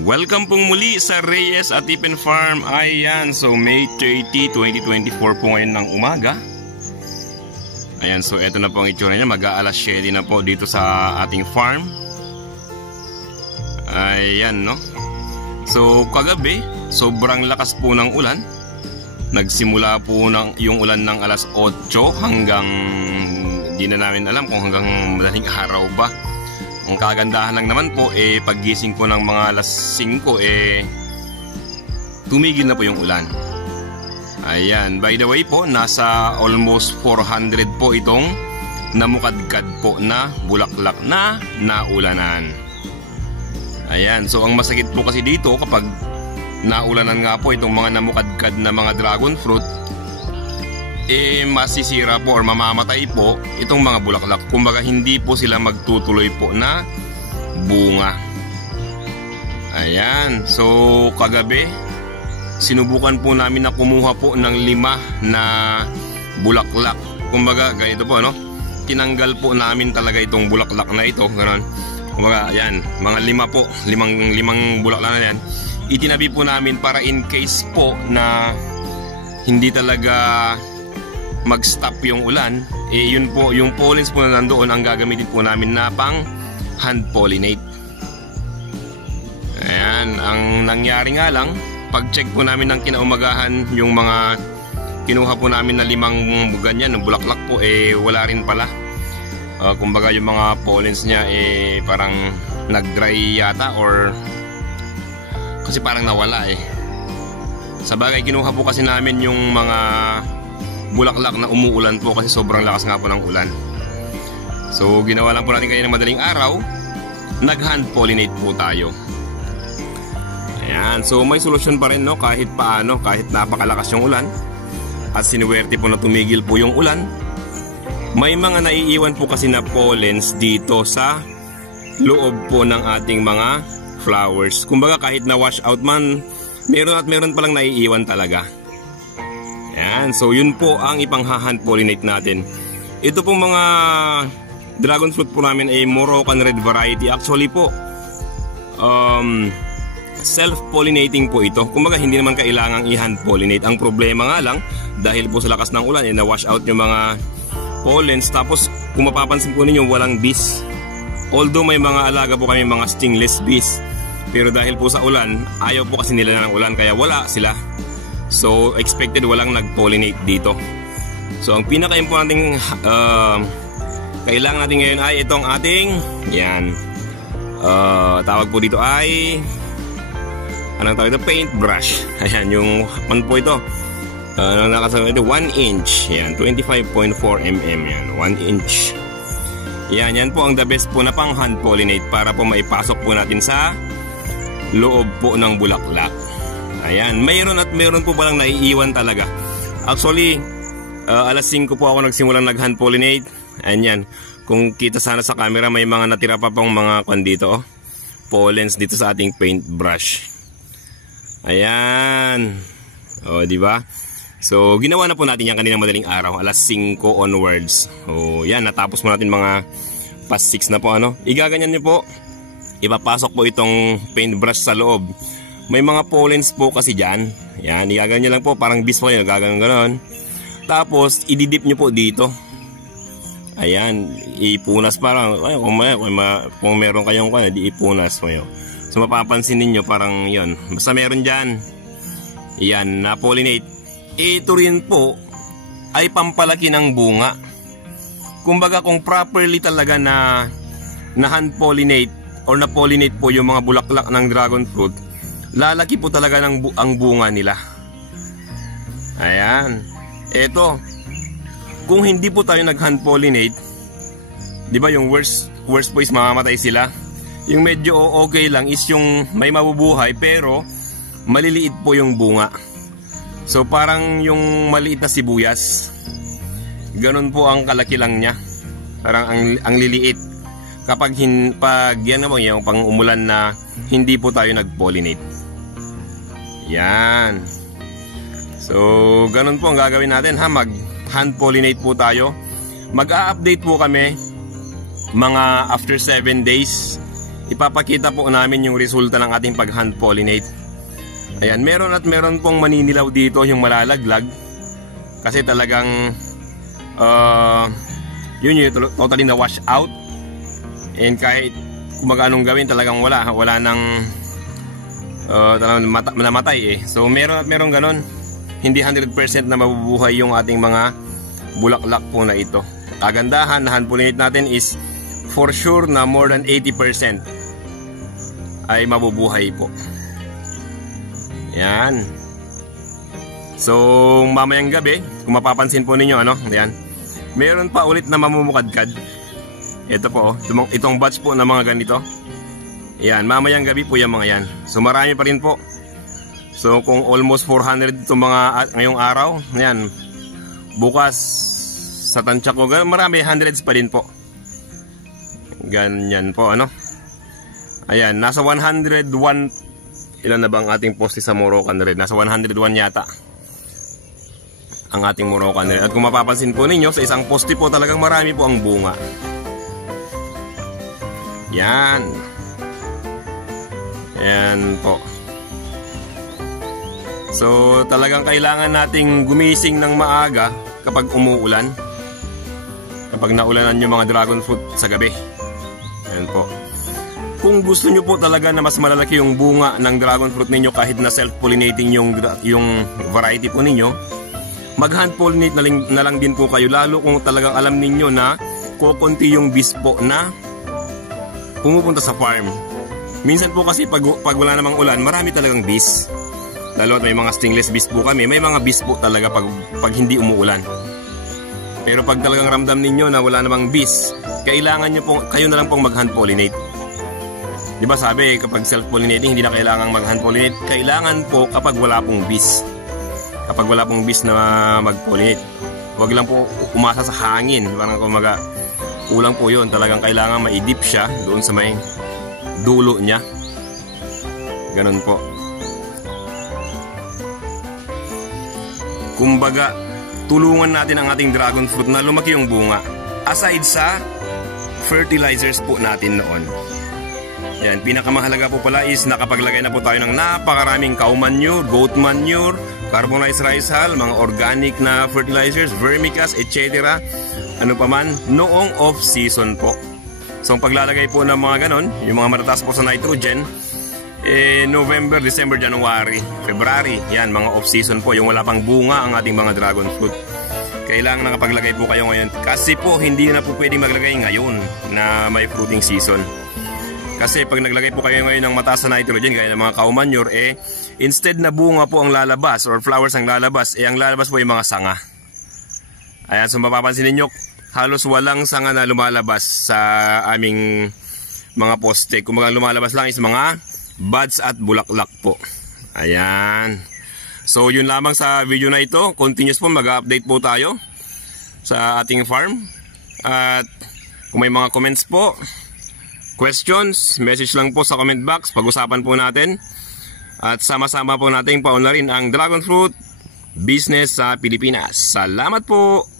Welcome pong muli sa Reyes Atipen Farm. Ayan, so May 30, 2024 po ngayon ng umaga. Ayan, so eto na po ang itsura niya. Mag-aalas 7 na po dito sa ating farm. Ayan, no? So kagabi, sobrang lakas po ng ulan. Nagsimula po yung ulan ng alas 8 hanggang di na namin alam kung hanggang madaling araw ba. Ang kagandahan lang naman po paggising ko ng mga alas 5 tumigil na po yung ulan. Ayan, by the way po, nasa almost 400 po itong namukadkad po na bulaklak na naulanan. Ayan, so ang masakit po kasi dito kapag naulanan nga po itong mga namukadkad na mga dragon fruit, masisira po or mamamatay po itong mga bulaklak. Kumbaga hindi po sila magtutuloy po na bunga. Ayan, so kagabi sinubukan po namin na kumuha po ng 5 na bulaklak. Kumbaga ganito po, no? Tinanggal po namin talaga itong bulaklak na ito, ganoon. Kumbaga ayan, mga 5 po, limang bulaklak na yan. Itinabi po namin para in case po na hindi talaga mag-stop yung ulan, yun po, yung pollens po na nandoon ang gagamitin po namin na pang hand pollinate. Ayan, ang nangyari nga lang, pag-check po namin ng kinaumagahan, yung mga kinuha po namin na 5 ganyan, ng bulaklak po, wala rin pala. Kumbaga yung mga pollens niya parang nag-dry yata or kasi parang nawala Sa bagay, kinuha po kasi namin yung mga bulaklak na umuulan po kasi sobrang lakas nga po ng ulan. So ginawa lang po natin kanina ng madaling araw, nag-hand pollinate po tayo. Ayan, so may solusyon pa rin, no? Kahit paano, kahit napakalakas yung ulan at sinuwerte po na tumigil po yung ulan, may mga naiiwan po kasi na pollens dito sa loob po ng ating mga flowers. Kumbaga kahit na wash out man, meron palang naiiwan talaga. Ayan, so yun po ang ipang-hand pollinate natin. Ito pong mga dragon fruit po namin ay Moroccan red variety. Actually po, self-pollinating po ito. Kumbaga hindi naman kailangang i-hand pollinate. Ang problema nga lang, dahil po sa lakas ng ulan, na-wash out yung mga pollens. Tapos kung mapapansin po ninyo, walang bees. Although may mga alaga po kami mga stingless bees, pero dahil po sa ulan, ayaw po kasi nila ng ulan, kaya wala sila. So expected walang nag-pollinate dito. So ang pinaka-importanting kailangan natin ngayon ay itong ating yan, tawag po dito ay anong tawag ito? Paintbrush. Ayan, yung pan po ito, nakasabi ito 1 inch. Yan, 25.4 mm. Yan, 1 inch. Yan po ang the best po na pang hand pollinate para po maipasok po natin sa loob po ng bulaklak. Ayan, mayroon po palang naiiwan talaga. Actually, alas 5 po ako nagsimulang nag-hand pollinate. Ayan, kung kita sana sa camera, may mga natira pa pang mga dito, pollens dito sa ating paintbrush. Ayan. O, di ba? So, ginawa na po natin yan kanina madaling araw, alas 5 onwards. O, yan, natapos mo natin mga past 6 na po, ano. Igaganyan niyo po. Ipapasok po itong paintbrush sa loob. May mga pollens po kasi dyan. Yan, igaganyan lang po. Parang bees po kayo, gaganon. Tapos, ididip nyo po dito. Ayan, ipunas parang, kung meron kayong di ipunas po yun. So, mapapansin ninyo parang yon. Basta meron dyan. Yan, na-pollinate. Ito rin po ay pampalaki ng bunga. Kumbaga kung properly talaga na hand pollinate or na pollinate po yung mga bulaklak ng dragon fruit, lalaki po talaga ang bunga nila. Ayan. Eto, kung hindi po tayo nag-hand pollinate, di ba yung worst po is mamamatay sila. Yung medyo okay lang is yung may mabubuhay pero maliliit po yung bunga. So parang yung maliit na sibuyas, ganun po ang kalaki lang niya. Parang ang liliit. Kapag yan naman yung pang umulan na hindi po tayo nag-pollinate. Yan. So ganun po ang gagawin natin, ha. Mag-hand pollinate po tayo. Mag-a-update po kami mga after 7 days. ipapakita po namin yung resulta ng ating pag-hand pollinate. Ayan, meron pong maninilaw dito yung malalaglag. Kasi talagang yun yung totally na wash out. And kahit kumaga anong gawin, talagang wala nang namatay eh. So meron ganon. Hindi 100% na mabubuhay yung ating mga bulaklak po na ito. Kagandahan na hand pollinate natin is for sure na more than 80% ay mabubuhay po. Yan. So mamayang gabi, kung mapapansin po ninyo ayan, meron pa ulit na mamumukadkad. Ito po, itong batch po na mga ganito. Yan, mamayang gabi po yung mga yan. So marami pa rin po. So kung almost 400 itong mga ngayong araw, yan, bukas sa tansya ko, marami, hundreds pa din po. Ganyan po, ayan, nasa 101. Ilan na ba ang ating poste sa Moroccan Red? Nasa 101 yata ang ating Moroccan Red. At kung mapapansin po ninyo, sa isang poste po talagang marami po ang bunga. Yan. Yan po. So talagang kailangan nating gumising ng maaga kapag umuulan. Kapag naulanan yung mga dragon fruit sa gabi. Yan po. Kung gusto nyo po talaga na mas malalaki yung bunga ng dragon fruit ninyo kahit na self-pollinating yung variety po ninyo, mag-hand pollinate na lang din po kayo, lalo kung talagang alam ninyo na kukunti yung bees po na pumupunta sa farm. Minsan po kasi pag wala namang ulan, marami talagang bees. Lalo at may mga stingless bees po kami, may mga bees po talaga pag hindi umuulan. Pero pag talagang ramdam ninyo na wala namang bees, kailangan nyo po, kayo na lang pong mag-hand pollinate. Diba sabi, kapag self-pollinating, hindi na kailangan mag-hand pollinate. Kailangan po kapag wala pong bees. Kapag wala pong bees na mag-pollinate. Huwag lang po umasa sa hangin. Parang kumaga, kulang po yun. Talagang kailangan ma-dip siya doon sa may dulo niya. Ganun po. Kumbaga, tulungan natin ang ating dragon fruit na lumaki yung bunga. Aside sa fertilizers po natin noon. Yan, pinakamahalaga po pala is nakapaglagay na po tayo ng napakaraming cow manure, goat manure, carbonized rice hull, mga organic na fertilizers, vermicast, etc. Ano pa man, noong off-season po. So, ang paglalagay po ng mga ganon, yung mga matataas po sa nitrogen, November, December, January, February, yan, mga off-season po, yung wala pang bunga ang ating mga dragon fruit. Kailangan nakapaglagay po kayo ngayon. Kasi po, hindi na po pwedeng maglagay ngayon na may fruiting season. Kasi pag naglagay po kayo ngayon ng mataas na nitrogen, gaya ng mga cow manure, instead na bunga po ang lalabas or flowers ang lalabas, ang lalabas po yung mga sanga. Ayan, so mapapansin ninyo, halos walang sanga na lumalabas sa aming mga poste. Kung mga lumalabas lang is mga buds at bulaklak po. Ayan. So yun lamang sa video na ito. Continuous po, mag-update po tayo sa ating farm. At kung may mga comments po, questions, message lang po sa comment box. Pag-usapan po natin. At sama-sama po natin paunlarin ang dragon fruit business sa Pilipinas. Salamat po!